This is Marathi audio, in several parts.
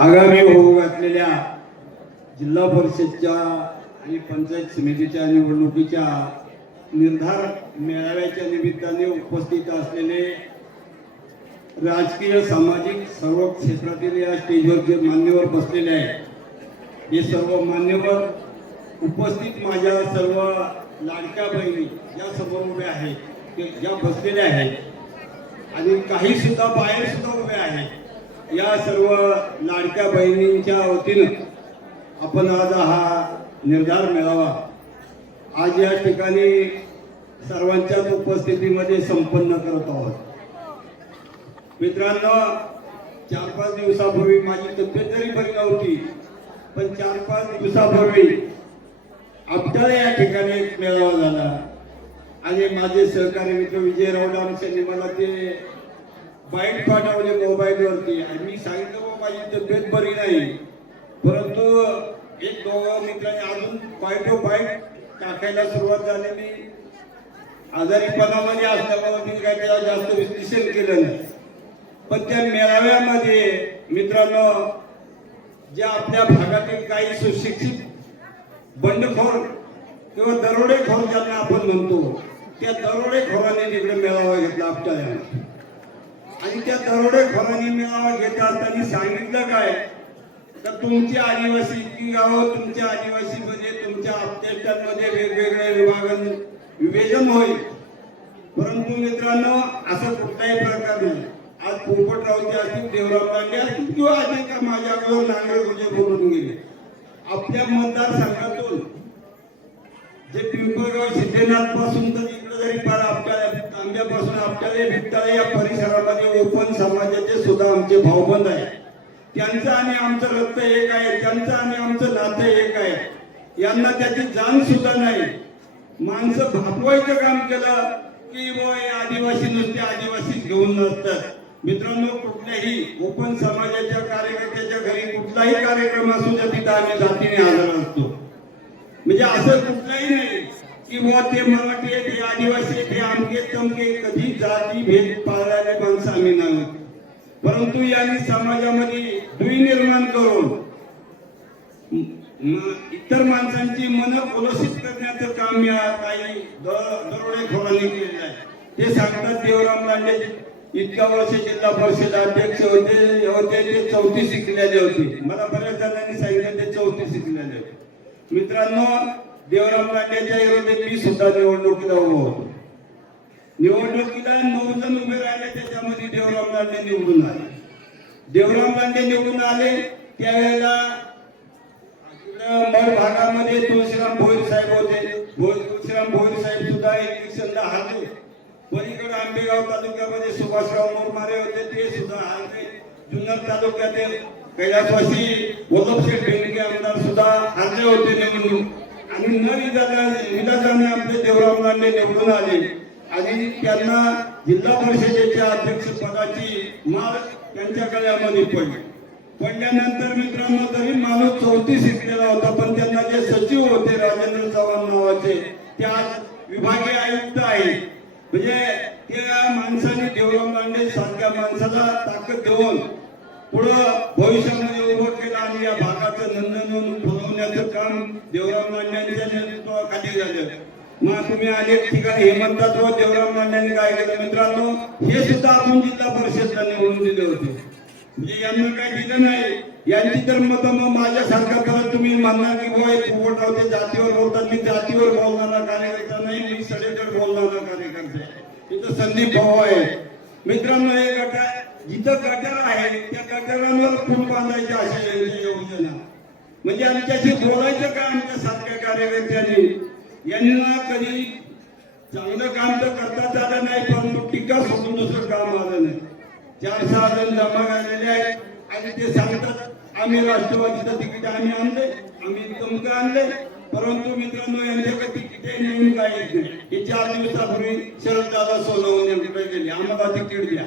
आगामी होऊ घातलेल्या जिल्हा परिषदच्या आणि पंचायत समितीच्या निवडणुकीच्या निर्धार मेळाव्याच्या निमित्ताने उपस्थित असलेले राजकीय सामाजिक सर्व क्षेत्रातील या स्टेजवर जे मान्यवर बसलेले आहेत हे सर्व मान्यवर उपस्थित माझ्या सर्व लाडक्या बहिणी ज्या समोर उभ्या आहेत ज्या बसलेल्या आहेत आणि काही सुद्धा बाहेर सुद्धा उभ्या आहेत या सर्व लाडक्या बहिणींच्या वतीनं आपण आज हा निर्धार मेळावा आज या ठिकाणी सर्वांच्याच उपस्थितीमध्ये संपन्न करत आहोत. मित्रांनो, 4-5 दिवसापूर्वी माझी तब्येत जरी बरी नव्हती पण 4-5 दिवसापूर्वी आपल्याला या ठिकाणी एक मेळावा झाला आणि माझे सहकारी मित्र विजय रावडाम यांनी मला ते बाईट पाठवले मोबाईलवरती आणि मी सांगितलं माझी तब्येत बरी नाही, परंतु एक दोघं मित्रांनी अजून बाईट टाकायला सुरुवात झालेली. आजारीपणामध्ये असल्यामुळे मी काय त्याला जास्त विश्लेषण केलं नाही. पण त्या मेळाव्यामध्ये मित्रांनो ज्या आपल्या भागातील काही सुशिक्षित बंडखोर किंवा दरोडेखोर ज्यांना आपण म्हणतो त्या दरोडेखोरांनी तिकडे मेळावा घेतला आपल्याला आणि त्या दरोडेखोरांनी मेळावा घेत असताना सांगितलं काय तर तुमची आदिवासी इतकी गावं तुमच्या आदिवासीमध्ये तुमच्या अपडेटांमध्ये वेगवेगळ्या विभागां विभाजन होईल, परंतु मित्रांनो असं कुठलाही प्रकार नाही. आज पोपटरावचे असतील देवराम लांडे असतील किंवा अनेक माझ्या अगोदर नांगरे गुजे बोलून गेले आपल्या मतदारसंघातून जे पिंपळगाव सिद्धनाथ पासून तर इकडे जरी पार आपल्याला तांब्यापासून आपल्याला भित्ताला या परिसरामध्ये ओपन समाजाचे सुद्धा आमचे भाऊबंद आहे. त्यांचं आणि आमचं रक्त एक आहे, त्यांचं आणि आमचं नातं एक आहे. यांना त्याची जाण सुद्धा नाही. माणसं भापवायचं काम केलं की आदिवासी नुसते आदिवासी घेऊन नसतात. मित्रांनो, कुठल्याही ओपन समाजाच्या कार्यकर्त्याच्या घरी कुठलाही कार्यक्रम असू द्या तिथं आम्ही जातीने हजर असतो. म्हणजे असं कुठलंही नाही की ते मराठी आहे ते आदिवासी आहे ते आमके तमके कधी जाती भेद पाळणारे माणसं आम्ही नाही, परंतु यांनी समाजामध्ये दुई निर्माण करून इतर माणसांची मन उलसित करण्याचं काम या काही दरोडेखोरांनी केलेलं आहे. ते सांगतात देवराम लांडे इतक्या वर्ष जिल्हा परिषद अध्यक्ष होते ते 34 शिकलेले होते. मला बऱ्याच जणांनी सांगितलं ते 34 शिकलेले होते. मित्रांनो, देवराम लांडेच्या विरोधात मी सुद्धा निवडणुकीला उभा होतो. निवडणुकीला 9 जण उभे राहिले, त्याच्यामध्ये देवराम लांडे निवडून आले. देवराम लांडे निवडून आले त्यावेळेला मळ भागामध्ये तुळशीराम भोईर साहेब होते. तुळशीराम भोईर साहेब सुद्धा इलेक्शनला हारले. पलीकडे आंबेगाव तालुक्यामध्ये सुभाषराव मोरमारे होते, ते सुद्धा हारले. जुन्नर तालुक्यातील कैलासवासी वल्लभशेठ बेनके आमदार सुद्धा हारले होते निवडून आणि न विधानाने आपले देवराम लांडे निवडून आले आणि त्यांना जिल्हा परिषदेच्या अध्यक्षपदाची माळ त्यांच्या गळ्यामध्ये पडल्यानंतर मित्रांनो जरी माणूस 34 शिकलेला होता पण त्यांना जे सचिव होते राजेंद्र चव्हाण नावाचे त्या विभागीय आयुक्त आहेत. म्हणजे त्या माणसाने देवराम लांडे सारख्या माणसाला ताकद देऊन पुढं भविष्यामध्ये उभं केलं आणि या भागाचं नंदनवन फुलवण्याचं काम देवराम लांडेंच्या नेतृत्वाखाली झालं. मग तुम्ही अनेक ठिकाणी हे म्हणतात व देवराम लांडेंनी काय केलं. मित्रांनो, हे सुद्धा आपण जिल्हा परिषदला निवडून दिले होते. म्हणजे यांना काय दिलं नाही. यांची तर मत मग माझ्यासारखा करत तुम्ही म्हणणार की पोपटराव ते जातीवर बोलतात. मी जातीवर बोलणारा कार्यकर्ता नाही, मी सडेतड बोलणारा कार्यकर्ता आहे. तिथं संदीप भाऊ आहे. मित्रांनो, हे गटार जिथं गटार आहे त्या गटारांवर पूल बांधायचे अशा योजना. म्हणजे आमच्याशी बोलायचं का आमच्या सारख्या कार्यकर्त्यांनी. यांना कधी चांगलं काम तर करताच आलं नाही, परंतु टीका सोडून दुसरं काम आलं नाही. 4-6 जण जमा झालेले आहेत आणि ते सांगतात आम्ही राष्ट्रवादीचं तिकीट आम्ही आणले, आम्ही तमकं आणले, परंतु मित्रांनो यांच्याकडे तिकीट नेऊन काय येत नाही. हे 4 दिवसापूर्वी शरददादा सोनवणे गेले आम्हाला तिकीट द्या.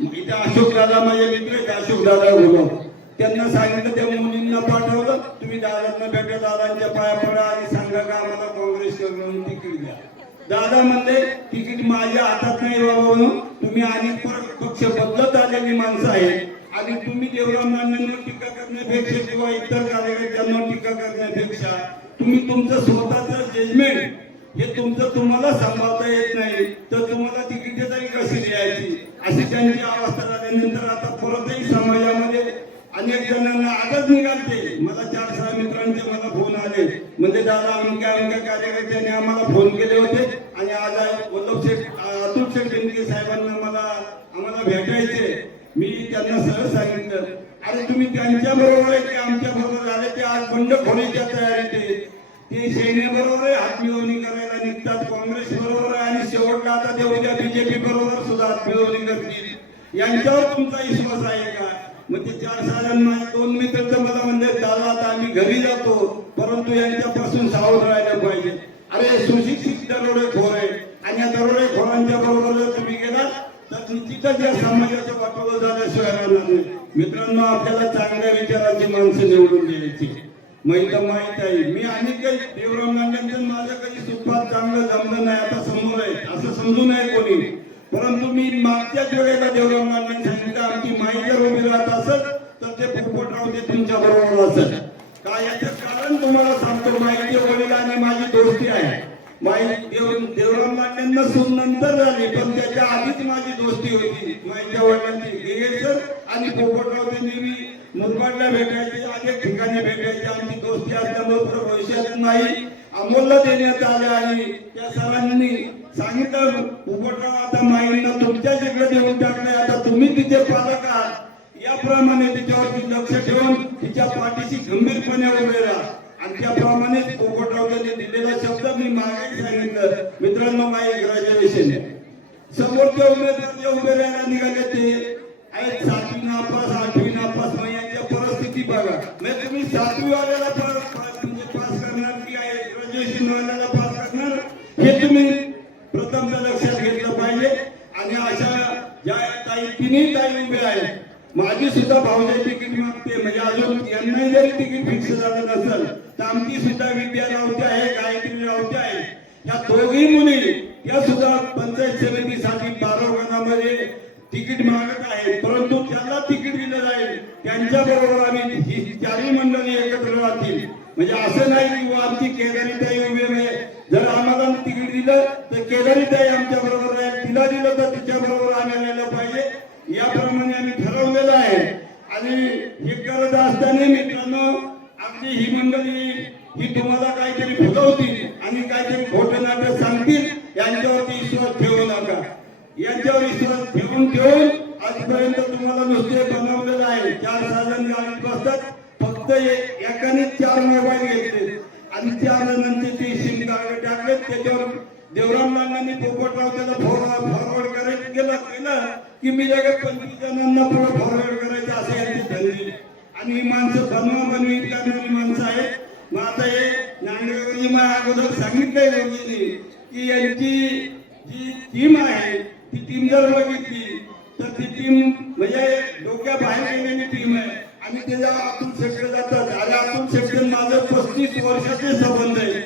इथे अशोकदादा माझे मित्र अशोकदादा बोलव त्यांना सांगितलं त्या मुलींना पाठवलं तुम्ही दादांना भेटा दादांच्या पाया पडा आणि सांगा का आम्हाला काँग्रेस कडून तिकीट द्या. दादा म्हणले तिकीट माझ्या हातात नाही बाबा, तुम्ही आणि पक्ष बदलत आलेली माणसं आहेत आणि तुम्ही देवराम लांडेंवर टीका करण्यापेक्षा किंवा इतर कार्यकर्त्यांवर टीका करण्यापेक्षा तुम्ही तुमचं स्वतःचं जजमेंट हे तुम्हाला सांभाळता येत नाही तर तुम्हाला तिकीट तरी कशी द्यायची अशी त्यांची अवस्था झाल्यानंतर आता परतही समाजामध्ये अनेक जणांना आजच निघालते. मला 4-6 मित्रांचे मला फोन आले म्हणजे दादा अमक्या कार्यकर्त्यांनी आम्हाला फोन केले होते आणि आज वल्लभ शेठ अतुल शेठ बेनके साहेबांना आम्हाला भेटायचे. मी त्यांना सहज सांगितलं अरे तुम्ही त्यांच्या बरोबर आहे की आमच्या बरोबर आले ते आज बंडखोरीच्या तयारीत ते सेनेबरोबर हातमिळवणी करायला निघतात, काँग्रेस बरोबर आहे आणि शेवटला आता ते उद्या बीजेपी बरोबर सुद्धा हातमिळवणी करतील. यांच्यावर तुमचा विश्वास आहे का? मग ते 4-6 जण माझे 2 मित्र तर मला म्हणजे दादा आता आम्ही घरी जातो परंतु यांच्यापासून सावध राहायला पाहिजे. अरे सुशिक्षित दरोडेखोर आहे आणि या दरोडेखोरांच्या बरोबर जर तुम्ही गेलात तर निश्चितच या समाजाच्या वाटोळं झाल्याशिवाय राहणार नाही. मित्रांनो आपल्याला चांगल्या विचारांची माणसं निवडून द्यायची. माहित आहे मी अनेक काही देवराम लांडेंचं माझं कधी सुखपात चांगलं जमलं नाही आता समोर आहे असं समजू नये कोणी. परंतु मी मागच्याच वेळेला देवराम लांडेंनी सांगितलं आमची माई जर उभी राहत असेल तर ते पोपटराव ते तुमच्या बरोबर असेल का याचं कारण तुम्हाला सांगतो. माईचे वडील आणि माझी दोस्ती आहे. देवराम लांडेंना सून नंतर झाली पण त्याच्या आधीच माझी दोस्ती होती माईच्या वडिलांची. गेगेसर आणि पोपटराव ते नेहमी मुरबाडला भेटायचे अनेक ठिकाणी भेटायचे. आमची दोस्ती असल्यामुळे भविष्यात नाही अमोलला देण्यात आले आणि त्या सरांनी सांगितलं पोपटराव आता माईंना तुमच्या जिकडे देऊन टाकले आता तुम्ही तिचे पालक आहात याप्रमाणे तिच्यावरती लक्ष ठेवून तिच्या पाठीशी गंभीरपणे उभे राहा आणि त्याप्रमाणे पोपटराव यांनी दिलेला शब्द मी मागे सांगितलं. मित्रांनो माई ग्रॅज्युएशन समोरच्या उमेदवार जे उभे राहायला निघाले ते आहेत 7वी नापास 8वी नापास. मग यांच्या परिस्थिती बघा म्हणजे तुम्ही 7वी वाल्याला म्हणजे पास करणार की आहे ग्रॅज्युएशन वाल्याला पास करणार हे तुम्ही प्रथम लक्षात घेतलं पाहिजे. आणि अशा ज्या ताई तिन्ही ताई उभे आहेत माझी सुद्धा भावजाई तिकीट मागते म्हणजे अजून यांनाही जरी तिकीट फिक्स झालं नसेल तर आमची सुद्धा विद्या रावते आहे गायत्री रावते आहे. या दोघी मुली या सुद्धा पंचायत समितीसाठी 12 गणामध्ये तिकीट मागत आहेत परंतु त्यांना तिकीट दिलं जाईल त्यांच्या बरोबर आम्ही ही 4ही मंडळी एकत्र राहतील. म्हणजे असं नाही की आमची केदारीताई उभी आहे जर आम्हाला तिकीट दिलं तर केदारीताई आमच्या बरोबर राहील तिला दिलं तर तिच्या बरोबर आम्ही राहिलं पाहिजे याप्रमाणे आम्ही ठरवलेलं आहे. आणि हे करत असताना मित्रांनो आपली ही मंडळी ही तुम्हाला काहीतरी फुलवतील आणि काहीतरी खोटं नाटक सांगतील यांच्यावरती विश्वास ठेवू नका. यांच्यावर विश्वास ठेवून आजपर्यंत तुम्हाला नुसते बनवलेलं आहे. 4-6 जण गाडीत बसतात फक्त एकाने 4 मोबाईल घेतले आणि 4 जणांचे ते सिम कार्ड टाकले त्याच्यावर देवराम लांडेंनी पोपटराव त्याला फॉरवर्ड करायचं केलं की मी लगेच 25 जणांना पुढे फॉरवर्ड करायचं असं यांची धंदे. आणि ही माणसं बनवी करणारी माणसं आहेत. मग आता हे नांदेडवरची मला अगोदर सांगितलंय वरती की यांची जी टीम आहे ती टीम जर बघितली तर ती टीम म्हणजे डोक्या बाहेर गेलेली टीम आहे. आणि त्याच्या अतुल शेटकडे जातात. अरे अतुल शेटकडे माझं 35 वर्षाचे संबंध आहे.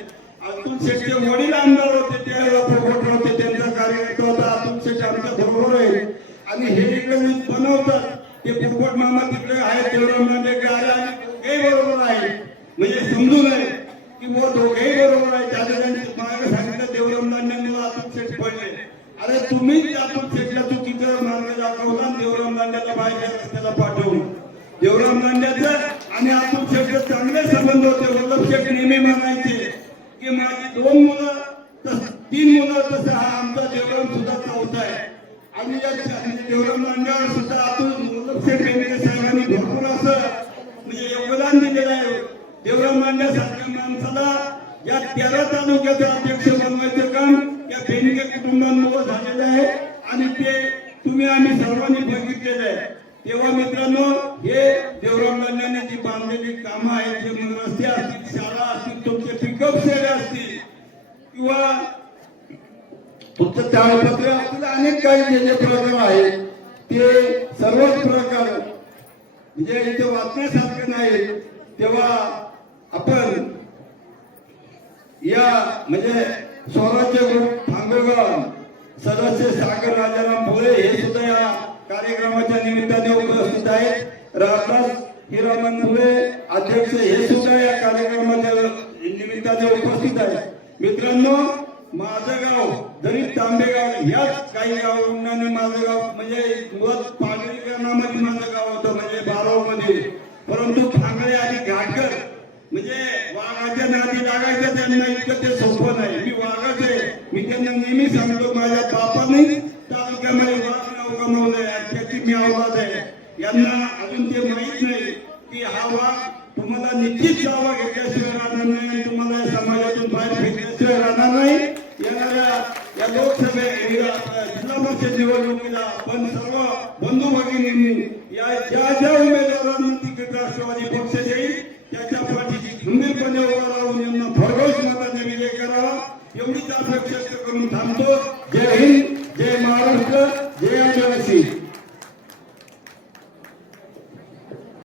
अतुल शेटचे वडील आमदार होते त्यावेळेला पोपटराव होते त्यांचा कार्यकर्ता होता. अतुल शेट आमच्या बरोबर आहे आणि हे इकडे बनवतात ते पोपट मामा तिकडे आहेत देवराम लांडे अरे आणि दोघेही बरोबर आहे म्हणजे समजू नये की वो दोघेही बरोबर आहे. त्याने मागे सांगितलं देवराम लांडेंनी अतुल शेट पडले. अरे तुम्हीच अतुल शेटला चुकीचा मार्ग दाखवला देवराम लांडेला बाहेरच्या रस्त्याला पाठवून. देवराम लांडेचं आणि अतुल शेटचे चांगले संबंध होते. वल्लभ शेठ नेहमी म्हणायचे की माझी 2 मुलं 3 मुलं तसं हा आमचा देवराम सुद्धा 4था आहे. आणि देवराम लांडेवर सुद्धा अतुल वल्लभ शेठ बेनके साहेबांनी भरपूर असं म्हणजे योगदान दिलेलं आहे. देवराम लांडेसारख्या माणसाला या 13 तालुक्याचे अध्यक्ष बनवायचं काम या बेनके कुटुंबांमुळे झालेलं आहे आणि ते तुम्ही आम्ही सर्वांनी बघितलेलं आहे. तेव्हा मित्रांनो हे देवराम लांडेंनी जी बांधलेली कामं आहेत जे रस्ते असतील शाळा असतील तुमचे पिकअप सेल असतील किंवा तुमचं ताळपत्र असतील अनेक काही जे प्रकार आहेत ते सर्वच प्रकार म्हणजे इथे वाचण्यासारखं नाही. तेव्हा आपण या म्हणजे स्वराज्य ग्रुप ठांगोगाव सदस्य सागर राजाराम भोळे हे सुद्धा या कार्यक्रमाच्या निमित्ताने उपस्थित आहेत. रामदास हिरामन फुले अध्यक्ष हे सुद्धा या कार्यक्रमाच्या निमित्ताने उपस्थित आहेत. मित्रांनो, माझं गाव जरी तांबेगाव याच काही गावांनी माझं गाव म्हणजे मुळात पांढरीकरणामध्ये माझं गाव होतं म्हणजे बाराव मध्ये, परंतु भांगळे आणि घाटकर म्हणजे वाघाच्या नादी लागायचं त्यांना इतकं ते सोपं नाही. मी वाघच आहे. मी त्यांना नेहमी सांगतो माझ्या बापाने तालुक्यामध्ये वाघ नाव कमवलंय, त्याची मी औलाद आहे. यांना अजून ते